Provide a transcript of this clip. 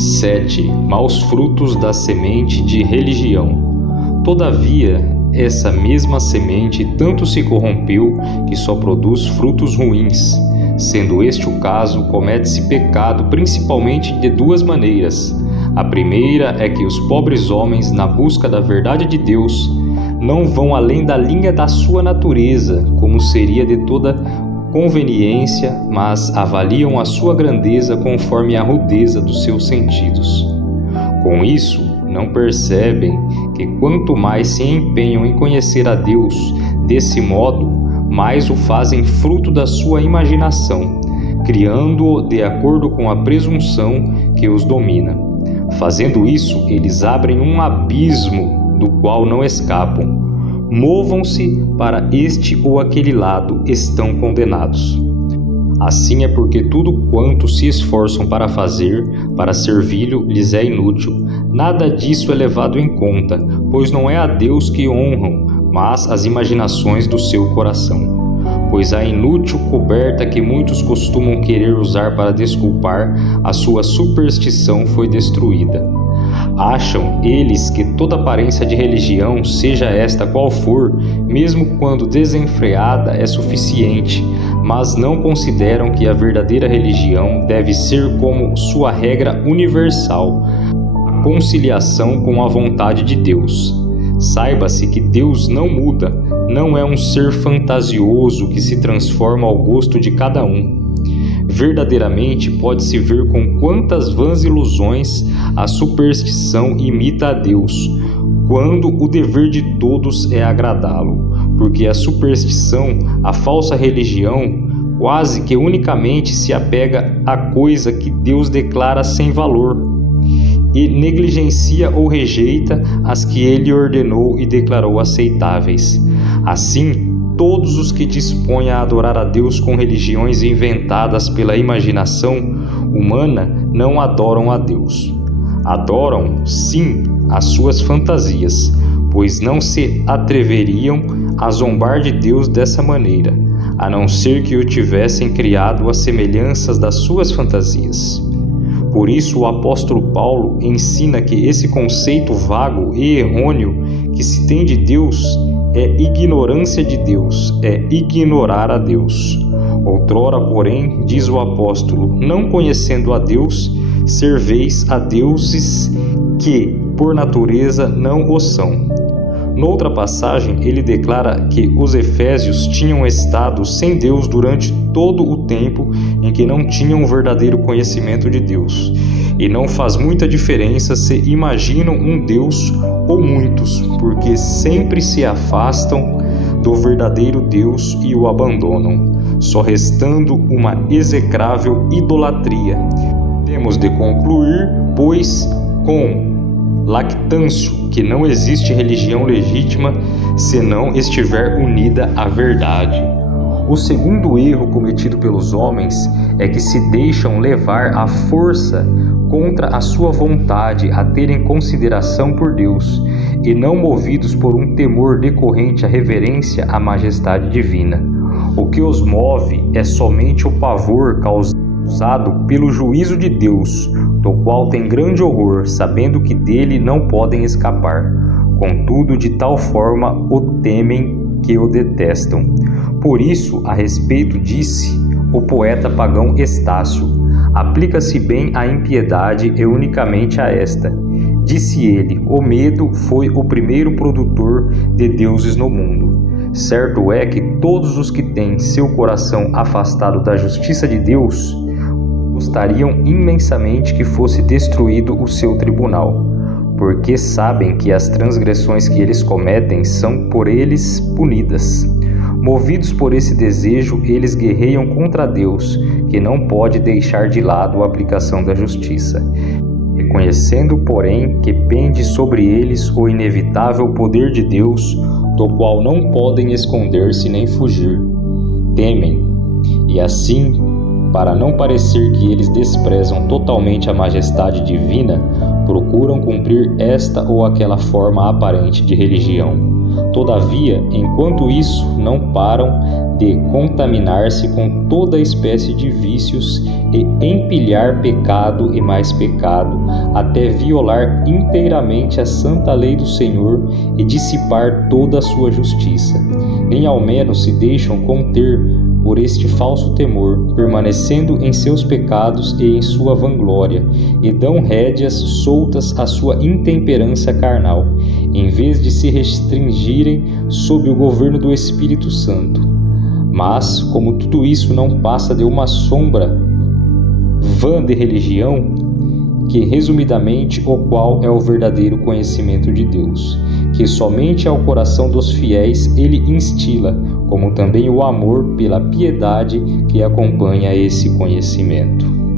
7. Maus frutos da semente de religião. Todavia, essa mesma semente tanto se corrompeu que só produz frutos ruins. Sendo este o caso, comete-se pecado principalmente de duas maneiras. A primeira é que os pobres homens, na busca da verdade de Deus, não vão além da linha da sua natureza, como seria de toda conveniência, mas avaliam a sua grandeza conforme a rudeza dos seus sentidos. Com isso, não percebem que quanto mais se empenham em conhecer a Deus desse modo, mais o fazem fruto da sua imaginação, criando-o de acordo com a presunção que os domina. Fazendo isso, eles abrem um abismo do qual não escapam. Movam-se para este ou aquele lado, estão condenados. Assim é porque tudo quanto se esforçam para fazer, para servi-lo, lhes é inútil. Nada disso é levado em conta, pois não é a Deus que honram, mas as imaginações do seu coração. Pois a inútil coberta que muitos costumam querer usar para desculpar a sua superstição foi destruída. Acham eles que toda aparência de religião, seja esta qual for, mesmo quando desenfreada, é suficiente, mas não consideram que a verdadeira religião deve ser como sua regra universal, a conciliação com a vontade de Deus. Saiba-se que Deus não muda, não é um ser fantasioso que se transforma ao gosto de cada um. Verdadeiramente pode-se ver com quantas vãs ilusões a superstição imita a Deus, quando o dever de todos é agradá-lo, porque a superstição, a falsa religião, quase que unicamente se apega à coisa que Deus declara sem valor, e negligencia ou rejeita as que ele ordenou e declarou aceitáveis. Assim, todos os que dispõem a adorar a Deus com religiões inventadas pela imaginação humana não adoram a Deus. Adoram, sim, as suas fantasias, pois não se atreveriam a zombar de Deus dessa maneira, a não ser que o tivessem criado às semelhanças das suas fantasias. Por isso o apóstolo Paulo ensina que esse conceito vago e errôneo que se tem de Deus é ignorância de Deus, é ignorar a Deus. Outrora, porém, diz o apóstolo, não conhecendo a Deus, serveis a deuses que, por natureza, não o são. Noutra passagem, ele declara que os efésios tinham estado sem Deus durante todo o tempo em que não tinham o verdadeiro conhecimento de Deus. E não faz muita diferença se imaginam um Deus ou muitos, porque sempre se afastam do verdadeiro Deus e o abandonam, só restando uma execrável idolatria. Temos de concluir, pois, com Lactâncio, que não existe religião legítima se não estiver unida à verdade. O segundo erro cometido pelos homens é que se deixam levar à força contra a sua vontade a terem consideração por Deus, e não movidos por um temor decorrente à reverência à majestade divina. O que os move é somente o pavor causado pelo juízo de Deus, do qual tem grande horror, sabendo que dele não podem escapar. Contudo, de tal forma o temem que o detestam. Por isso, a respeito disse o poeta pagão Estácio: aplica-se bem à impiedade e unicamente a esta. Disse ele: o medo foi o primeiro produtor de deuses no mundo. Certo é que todos os que têm seu coração afastado da justiça de Deus gostariam imensamente que fosse destruído o seu tribunal, porque sabem que as transgressões que eles cometem são por eles punidas. Movidos por esse desejo, eles guerreiam contra Deus, que não pode deixar de lado a aplicação da justiça, reconhecendo, porém, que pende sobre eles o inevitável poder de Deus, do qual não podem esconder-se nem fugir. Temem, e assim, para não parecer que eles desprezam totalmente a majestade divina, procuram cumprir esta ou aquela forma aparente de religião. Todavia, enquanto isso, não param de contaminar-se com toda espécie de vícios e empilhar pecado e mais pecado, até violar inteiramente a santa lei do Senhor e dissipar toda a sua justiça. Nem ao menos se deixam conter por este falso temor, permanecendo em seus pecados e em sua vanglória, e dão rédeas soltas à sua intemperança carnal, em vez de se restringirem sob o governo do Espírito Santo. Mas, como tudo isso não passa de uma sombra vã de religião, que resumidamente o qual é o verdadeiro conhecimento de Deus, que somente ao coração dos fiéis ele instila, como também o amor pela piedade que acompanha esse conhecimento.